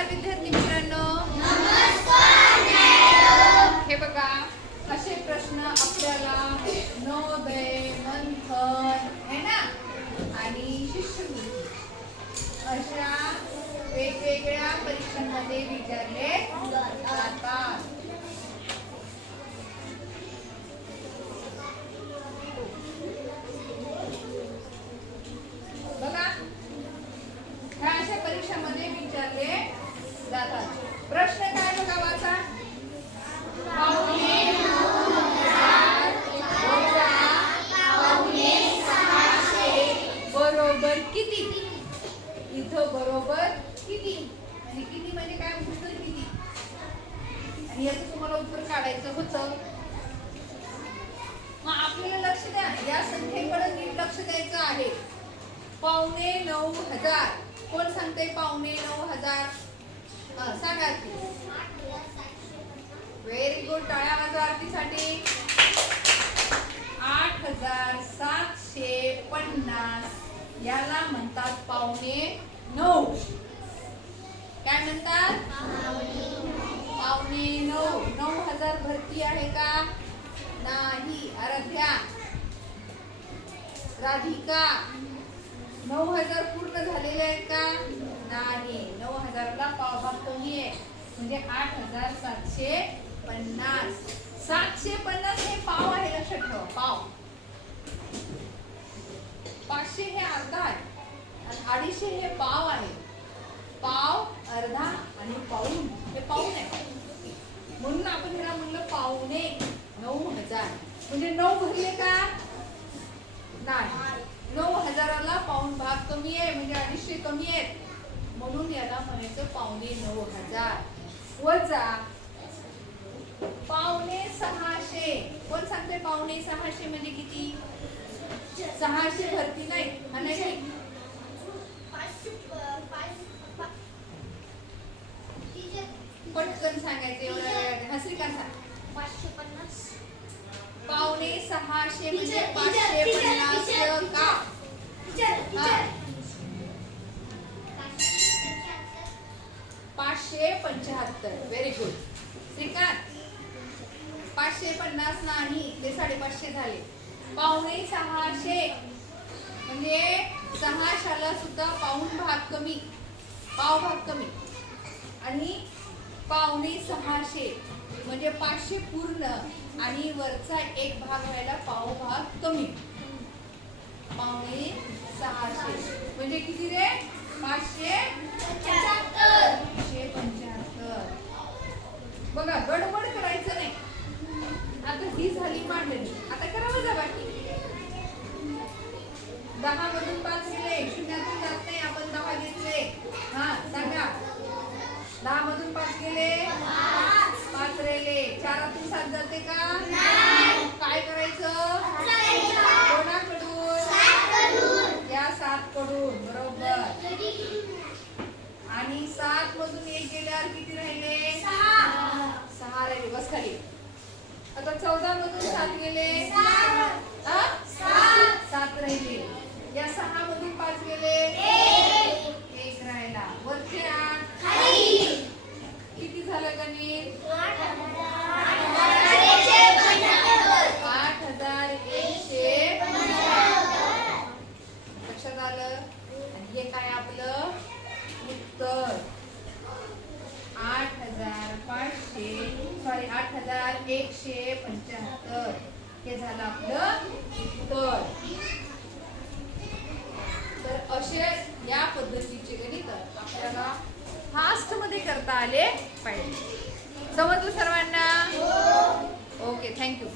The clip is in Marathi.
नमस्कार विद्यार्थी मित्रांनो. हे बघा असे प्रश्न आपल्याला नोदय मंथन है ना? आणि शिष्यवृत्ती अशा वेगवेगळ्या परीक्षांमध्ये विचारले जातात बघा ह्या अशा परीक्षामध्ये विचारले जातात प्रश्न काय बघा वाचा बरोबर किती? इथं बरोबर किती? आणि किती म्हणजे काय उत्तर किती? आणि याचं तुम्हाला उत्तर काढायचं होतं. मग आपल्याला लक्ष द्या. या संख्येकडे नीट लक्ष द्यायचं आहे. पावणे नऊ हजार. कोण सांगते पावणे नऊ हजार? सांगा व्हेरी गुड टाळ्या वाजवा आरतीसाठी. आठ हजार सातशे पन्नास. याला म्हणतात पावणे नऊ. काय म्हणतात? पावणे नऊ. नऊ हजार भरती आहे का? नाही आराध्या. राधिका. नऊ हजार पूर्ण झालेले आहेत का? नाही. नऊ हजारला पावभाग कमी आहे म्हणजे आठ हजार सातशे पन्नास. सातशे पन्नास हे पाव आहे लक्षात ठेवा पाव. पाचशे हे अर्धा आहे आणि अडीचशे हे पाव आहे. पाव अर्धा आणि पाऊन हे पाऊन आहे. म्हणून आपण ह्याला म्हणलं पावणे नऊ हजार. म्हणजे नऊ भरले का? नाही. नऊ हजाराला पाऊन भाग कमी आहे म्हणजे अडीचशे कमी आहेत. म्हणून याला म्हणायचं पावणे नऊ हजार. वजा पावणे सहाशे. कोण सांगते पावणे सहाशे म्हणजे किती? सहाशे भरती नाही. पटकन सांगायचं एवढा वेळ का सांग? पावणे सहाशे म्हणजे पाचशे पन्नास का? पाचशे पंच्याहत्तर. व्हेरी गुड श्रीकांत पाचशे पन्नास नाही ते साडेपाचशे झाले. पावणे सहाशे. म्हणजे सहाशाला सुद्धा पाऊण भाग कमी. पाव भाग कमी. आणि पावणे सहाशे. म्हणजे पाचशे पूर्ण. आणि वरचा एक भाग व्हायला पाव भाग कमी. पावणे सहाशे. म्हणजे किती रे? पाचशे पाचशे पंच्याहत्तर बघा गडबड करायचं नाही. आता ही झाली मांडणी. आता करावं जा बाकी. दहा मधून पाच गेले शून्यातून जात नाही आपण दहा घेतले. हा सांगा. दहा मधून पाच गेले पाच राहिले. चारातून सात जाते का? काय करायचं? कोणाकडून? या सात कडून बरोबर. आणि सात मधून एक गेल्यावर किती राहिले? सहा राहिले बस खाली. आता चौदा मधून सात गेले? सात राहिले. या सहा मधून पाच गेले. एक राहिला वरचे आठ किती झालं गणित आठ हजार एकशे लक्षात आलं आणि हे काय आपलं उत्तर आठ हजार पाचशे सॉरी आठ हजार एकशे पंच्याहत्तर. हे झालं आपलं उत्तर. तर असे या पद्धतीचे गणित आपल्याला फास्टमध्ये करता आले पाहिजे. समजलं सर्वांना? Okay thank you